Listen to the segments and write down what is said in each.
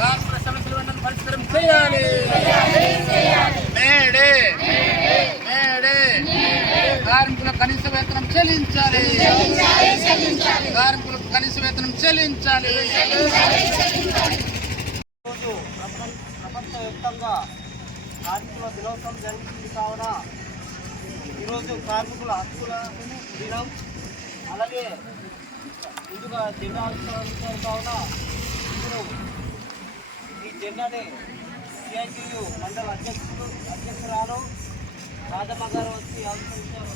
కార్మికుల సమస్యల వెంటనే పరిష్కారం చేయాలి. మేడే మేడే కార్మికుల కనీస వేతనం చెల్లించాలి. కార్మికులకు కనీస వేతనం చెల్లించాలి. ప్రపంచవ్యాప్తంగా కార్మికుల దినోత్సవం జరుగుతుంది కావున ఈరోజు కార్మికుల హక్కుల దినం, అలాగే ముందుగా జెండా ఆవిష్కరించారు కావున ఇప్పుడు ఈ జెండాని సిఐటియు మండల అధ్యక్షురాలు రాధమ్మ గారు వచ్చి ఆవిష్కరించారు.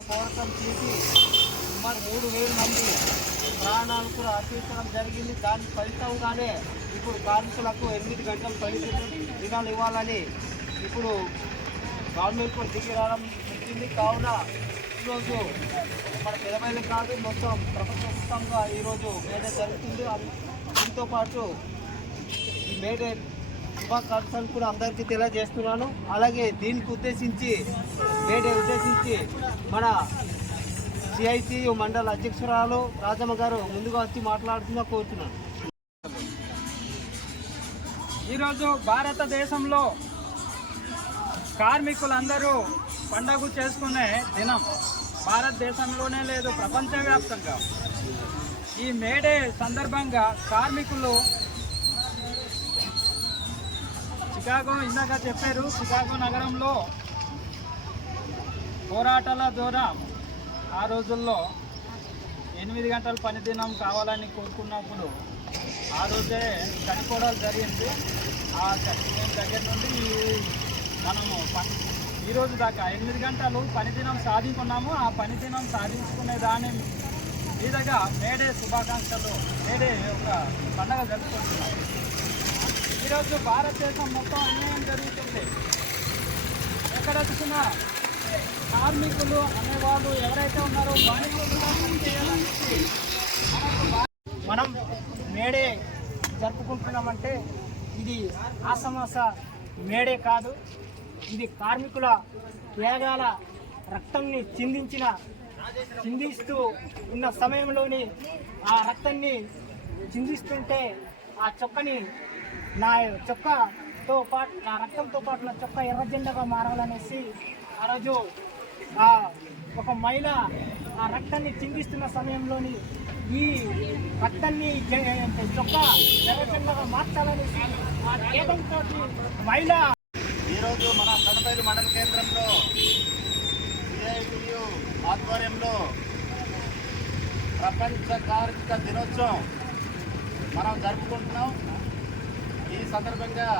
పోరాటం చేసి సుమారు 3,000 మంది ప్రాణాలు కూడా అర్పించడం జరిగింది. దాని ఫలితంగానే ఇప్పుడు కార్మికులకు 8 గంటలు పని దినాలు ఇవ్వాలని ఇప్పుడు గవర్నమెంట్ కూడా దిగి రావడం జరిగింది. కావున ఈరోజు మన పెదమైలు కాదు, మొత్తం ప్రపంచవ్యాప్తంగా ఈరోజు మేడే జరుగుతుంది. దీంతో పాటు ఈ మేడే శుభాకాంక్షలు కూడా అందరికీ తెలియజేస్తున్నాను. అలాగే దీనికి ఉద్దేశించి మన సిఐటియు మండల అధ్యక్షురాలు రాజమ్మ గారు ముందుగా వచ్చి మాట్లాడుతున్నా కోరుతున్నాను. ఈరోజు భారతదేశంలో కార్మికులందరూ పండగ చేసుకునే దినం. భారతదేశంలోనే లేదు, ప్రపంచవ్యాప్తంగా ఈ మేడే సందర్భంగా కార్మికులు ఇందాక చెప్పారు, చికాగో నగరంలో పోరాటాల ద్వారా ఆ రోజుల్లో 8 గంటల పనిదినం కావాలని కోరుకున్నప్పుడు ఆ రోజే చనిపోవడం జరిగింది. ఆ చనిపోయిన దగ్గర నుండి మనము ఈరోజు దాకా 8 గంటలు పనిదినం సాధించుకున్నాము. ఆ పనిదినం సాధించుకునే దాని మీదగా మేడే శుభాకాంక్షలు, మేడే ఒక పండగ జరుపుకుంటున్నాం. ఈరోజు భారతదేశం మొత్తం అన్యాయం జరుగుతుంది. ఎక్కడ చూసినా కార్మికులు అనేవాళ్ళు ఎవరైతే ఉన్నారో బానిసలుగా పనిచేయాలని మనం మేడే జరుపుకుంటున్నామంటే ఇది ఆసమాస మేడే కాదు. ఇది కార్మికుల త్యాగాల రక్తాన్ని చిందిస్తూ ఉన్న సమయంలోని ఆ రక్తాన్ని చిందిస్తుంటే ఆ చొక్కని నా రక్తంతో పాటు నా చొక్కా ఎర్ర జెండాగా మారాలనేసి ఆ రోజు ఒక మహిళ ఆ రక్తాన్ని చిందిస్తున్న సమయంలోని ఈ రక్తాన్ని చొక్కా ఎర్ర జెండాగా మార్చాలనేసి ఆ కేంద్రంతో మహిళ ఈరోజు మన కడపైలు మండల కేంద్రంలో సిఐటియు ఆధ్వర్యంలో ప్రపంచ కార్మిక దినోత్సవం మనం జరుపుకుంటున్నాం. ఈ సందర్భంగా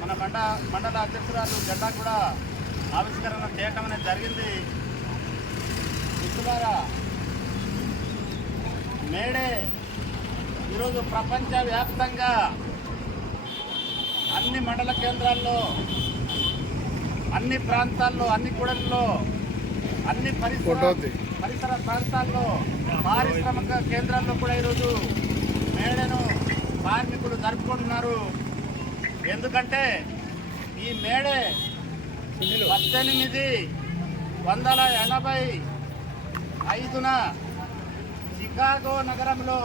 మన మండల అధ్యక్షురాలు జెండా కూడా ఆవిష్కరణ చేయటం అనేది జరిగింది. మిత్రులారా, మేడే ఈరోజు ప్రపంచవ్యాప్తంగా అన్ని మండల కేంద్రాల్లో, అన్ని ప్రాంతాల్లో, అన్ని కూడల్లో, అన్ని పరిసర ప్రాంతాల్లో, పారిశ్రామిక కేంద్రాల్లో కూడా ఈరోజు మేడను కార్మికులు జరుపుకుంటున్నారు. ఎందుకంటే ఈ మేడే 1885న చికాగో నగరంలో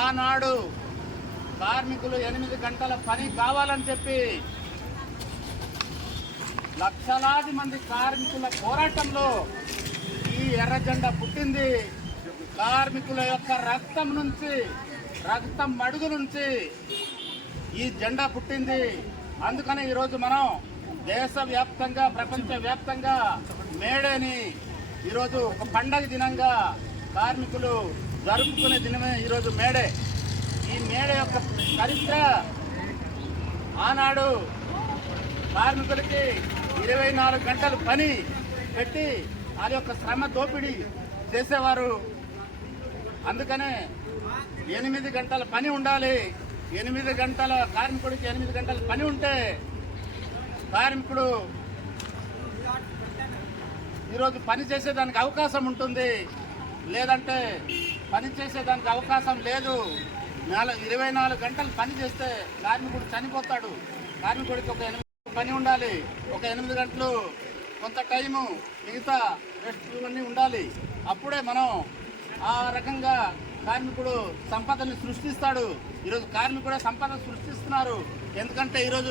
ఆనాడు కార్మికులు 8 గంటల పని కావాలని చెప్పి లక్షలాది మంది కార్మికుల పోరాటంలో ఈ ఎర్ర జెండా పుట్టింది. కార్మికుల యొక్క రక్తం మడుగు నుంచి ఈ జెండా పుట్టింది. అందుకని ఈరోజు మనం దేశవ్యాప్తంగా ప్రపంచవ్యాప్తంగా మేడేని ఈరోజు ఒక పండగ దినంగా కార్మికులు జరుపుకునే దినమే ఈరోజు మేడే. ఈ మేడే యొక్క చరిత్ర ఆనాడు కార్మికులకి 24 గంటలు పని పెట్టి అది యొక్క శ్రమ దోపిడీ చేసేవారు. అందుకనే 8 గంటల పని ఉండాలి. 8 గంటల కార్మికుడికి 8 గంటల పని ఉంటే కార్మికుడు ఈరోజు పని చేసేదానికి అవకాశం ఉంటుంది. లేదంటే పని చేసేదానికి అవకాశం లేదు. 24 గంటలు పని చేస్తే కార్మికుడు చనిపోతాడు. కార్మికుడికి ఒక 8 పని ఉండాలి. ఒక 8 గంటలు కొంత టైము మిగతా రెస్ట్ ఇవన్నీ ఉండాలి. అప్పుడే మనం ఆ రకంగా కార్మికుడు సంపదని సృష్టిస్తాడు. ఈరోజు కార్మికుడే సంపద సృష్టిస్తున్నారు. ఎందుకంటే ఈరోజు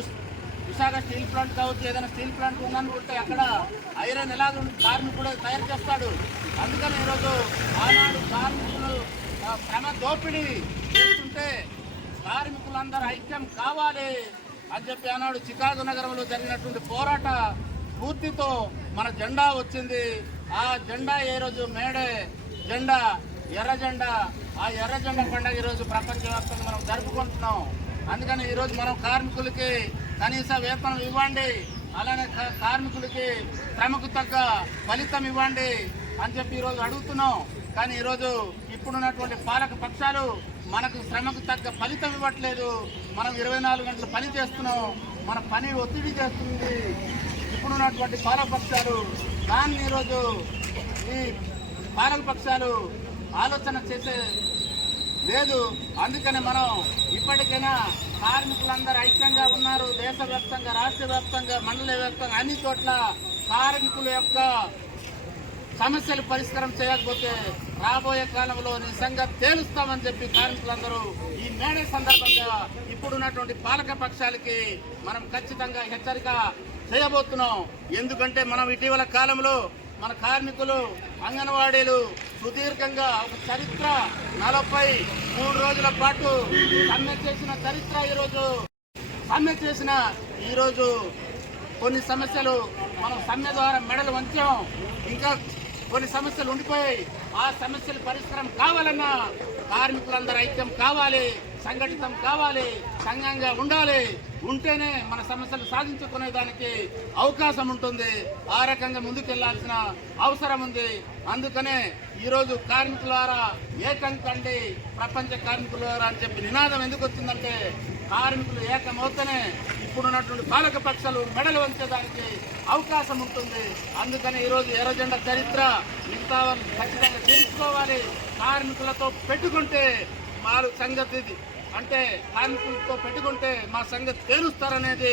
విశాఖ స్టీల్ ప్లాంట్ కావచ్చు, ఏదైనా స్టీల్ ప్లాంట్ ఉందనుకుంటే అక్కడ ఐరన్ ఎలాగ కార్మికుడు తయారు చేస్తాడు. అందుకని ఈరోజు ఆనాడు కార్మికులు శ్రమ దోపిడీ చేస్తుంటే కార్మికులందరూ ఐక్యం కావాలి అని చెప్పి ఆనాడు చికాగో నగరంలో జరిగినటువంటి పోరాట స్ఫూర్తితో మన జెండా వచ్చింది. ఆ జెండా ఏ రోజు మేడే జెండా, ఎర్ర జెండా. ఆ ఎర్ర జెండా పండుగ ఈరోజు ప్రపంచవ్యాప్తంగా మనం జరుపుకుంటున్నాం. అందుకని ఈరోజు మనం కార్మికులకి కనీస వేతనం ఇవ్వండి, అలానే కార్మికులకి శ్రమకు తగ్గ ఫలితం ఇవ్వండి అని చెప్పి ఈరోజు అడుగుతున్నాం. కానీ ఈరోజు ఇప్పుడున్నటువంటి పాలక పక్షాలు మనకు శ్రమకు తగ్గ ఫలితం ఇవ్వట్లేదు. మనం 24 గంటలు పని చేస్తున్నాం, మన పని ఒత్తిడి చేస్తుంది ఇప్పుడున్నటువంటి పాలక పక్షాలు. దాన్ని ఈరోజు ఈ పాలక పక్షాలు ఆలోచన చేసే లేదు. అందుకని మనం ఇప్పటికైనా కార్మికులందరూ ఐక్యంగా ఉన్నారు. దేశవ్యాప్తంగా, రాష్ట్ర వ్యాప్తంగా, మండల వ్యాప్తంగా అన్ని చోట్ల కార్మికుల యొక్క సమస్యలు పరిష్కారం చేయకపోతే రాబోయే కాలంలో నిజంగా తేలుస్తామని చెప్పి కార్మికులందరూ ఈ మేడే సందర్భంగా ఇప్పుడున్నటువంటి పాలక పక్షాలకి మనం ఖచ్చితంగా హెచ్చరిక చేయబోతున్నాం. ఎందుకంటే మనం ఇటీవల కాలంలో మన కార్మికులు అంగన్వాడీలు సుదీర్ఘంగా ఒక చరిత్ర 43 రోజుల పాటు సమ్మె చేసిన చరిత్ర. ఈరోజు సమ్మె చేసిన ఈరోజు కొన్ని సమస్యలు మనం సమ్మె ద్వారా మెడలు వంచాం. ఇంకా కొన్ని సమస్యలు ఉండిపోయాయి. ఆ సమస్యలు పరిష్కారం కావాలన్నా కార్మికులందరూ ఐక్యం కావాలి, సంఘటితం కావాలి, సంఘంగా ఉండాలి. ఉంటేనే మన సమస్యలు సాధించుకునే దానికి అవకాశం ఉంటుంది. ఆ రకంగా ముందుకెళ్లాల్సిన అవసరం ఉంది. అందుకనే ఈరోజు కార్మికులారా ఏకం కండి, ప్రపంచ కార్మికులారా అని చెప్పి నినాదం ఎందుకు వచ్చిందంటే కార్మికులు ఏకమవుతూనే ఇప్పుడున్నటువంటి పాలక పక్షాలు మెడలు వంచేదానికి అవకాశం ఉంటుంది. అందుకని ఈరోజు ఎర్ర జెండా చరిత్ర మిగతా ఖచ్చితంగా తెలుసుకోవాలి. కార్మికులతో పెట్టుకుంటే మా సంగతి అంటే కార్మికులతో పెట్టుకుంటే మా సంగతి తేలుస్తారనేది